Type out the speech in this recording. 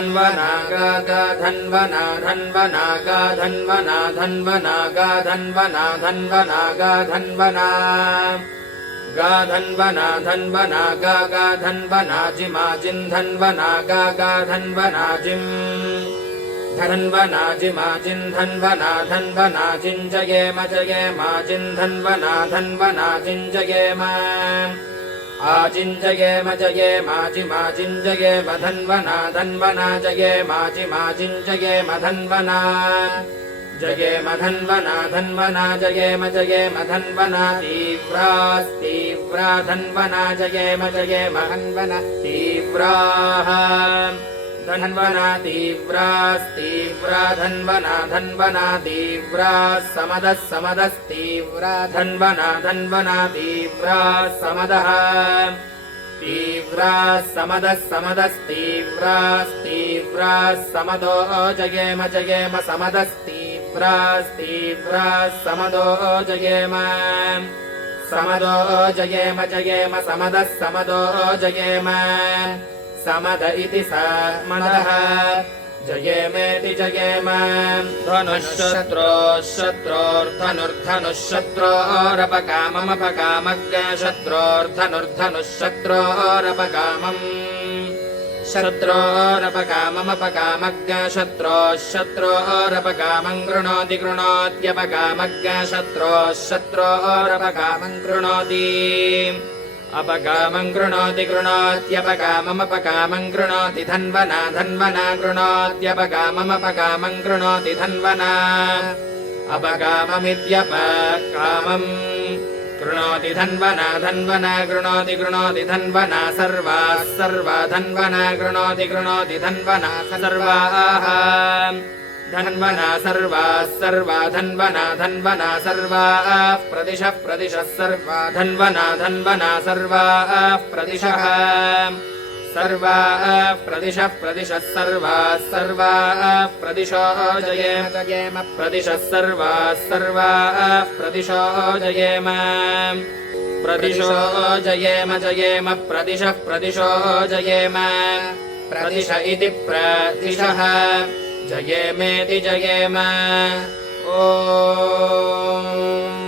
धन्वना गा धन्वना धन्वना गा धन्वना धन्वना गा धन्वना धन्वना गा धन्वना गा धन्वना धन्वना गा गा धन्वना जिमा जिन् धन्वना गा गा धन्वना जिम् धन्वना जिमा जिन् धन्वना धन्वना जिञ्जयेम जयेम जिन् धन्वना धन्वना जिञ्जयेम आजिञ्जयेम जयेम जिमा जिञ्जयेम धन्वना धन्वना जयेम जिमा जिञ्जयेम धन्वना जयेम धन्वना धन्वना जयेम जयेम धन्वना तीव्रास्तीव्रा धन्वना जयेम जयेम धन्वना तीव्राः धन्वना तीव्रास्तीव्रा धन्वना धन्वना तीव्रा समदः समदस्तीव्रा धन्वना धन्वना तीव्रा समदः तीव्रा समदः समदस्तीव्रास्तीव्रा समदो जयेम जयेम समदस्तीव्रास्तीव्रा समदो जयेम समदो जयेम जयेम समदः समदो जयेम समद इति समदः जयेमेति जयेम धनुःशत्रोः शत्रोर्धनुर्धनुःशत्रोरपकाममपकामज्ञ शत्रोर्धनुर्धनुःशत्रोरपकामम् शत्रोरपकाममपकामज्ञ शत्रोः शत्रोरपकामम् गृणोति गृणोत्यपकामज्ञ शत्रोः शत्रोरपकामम् गृणोति अपकामम् गृणोति गृणोत्यपकाममपकामम् गृणोति धन्वना धन्वना गृणोत्यपकाममपकामम् गृणोति धन्वना अपकाममित्यपकामम् गृणोति धन्वना धन्वना गृणोति गृणोति धन्वना सर्वाः सर्वा धन्वना गृणोति गृणोति धन्वना सर्वाः धन्वना सर्वाः सर्वा धन्वना धन्वना सर्वाः प्रदिशः प्रदिशः सर्वा धन्वना धन्वना सर्वाः प्रदिशः सर्वाः प्रदिशः प्रदिशः सर्वाः सर्वाः प्रदिशो जयेम जयेम प्रदिशः सर्वाः सर्वाः प्रदिशो जयेम प्रदिशो जयेम जयेम प्रदिशः प्रदिशो जयेम प्रदिश इति प्रदिशः जयेमेति जयेम ॐ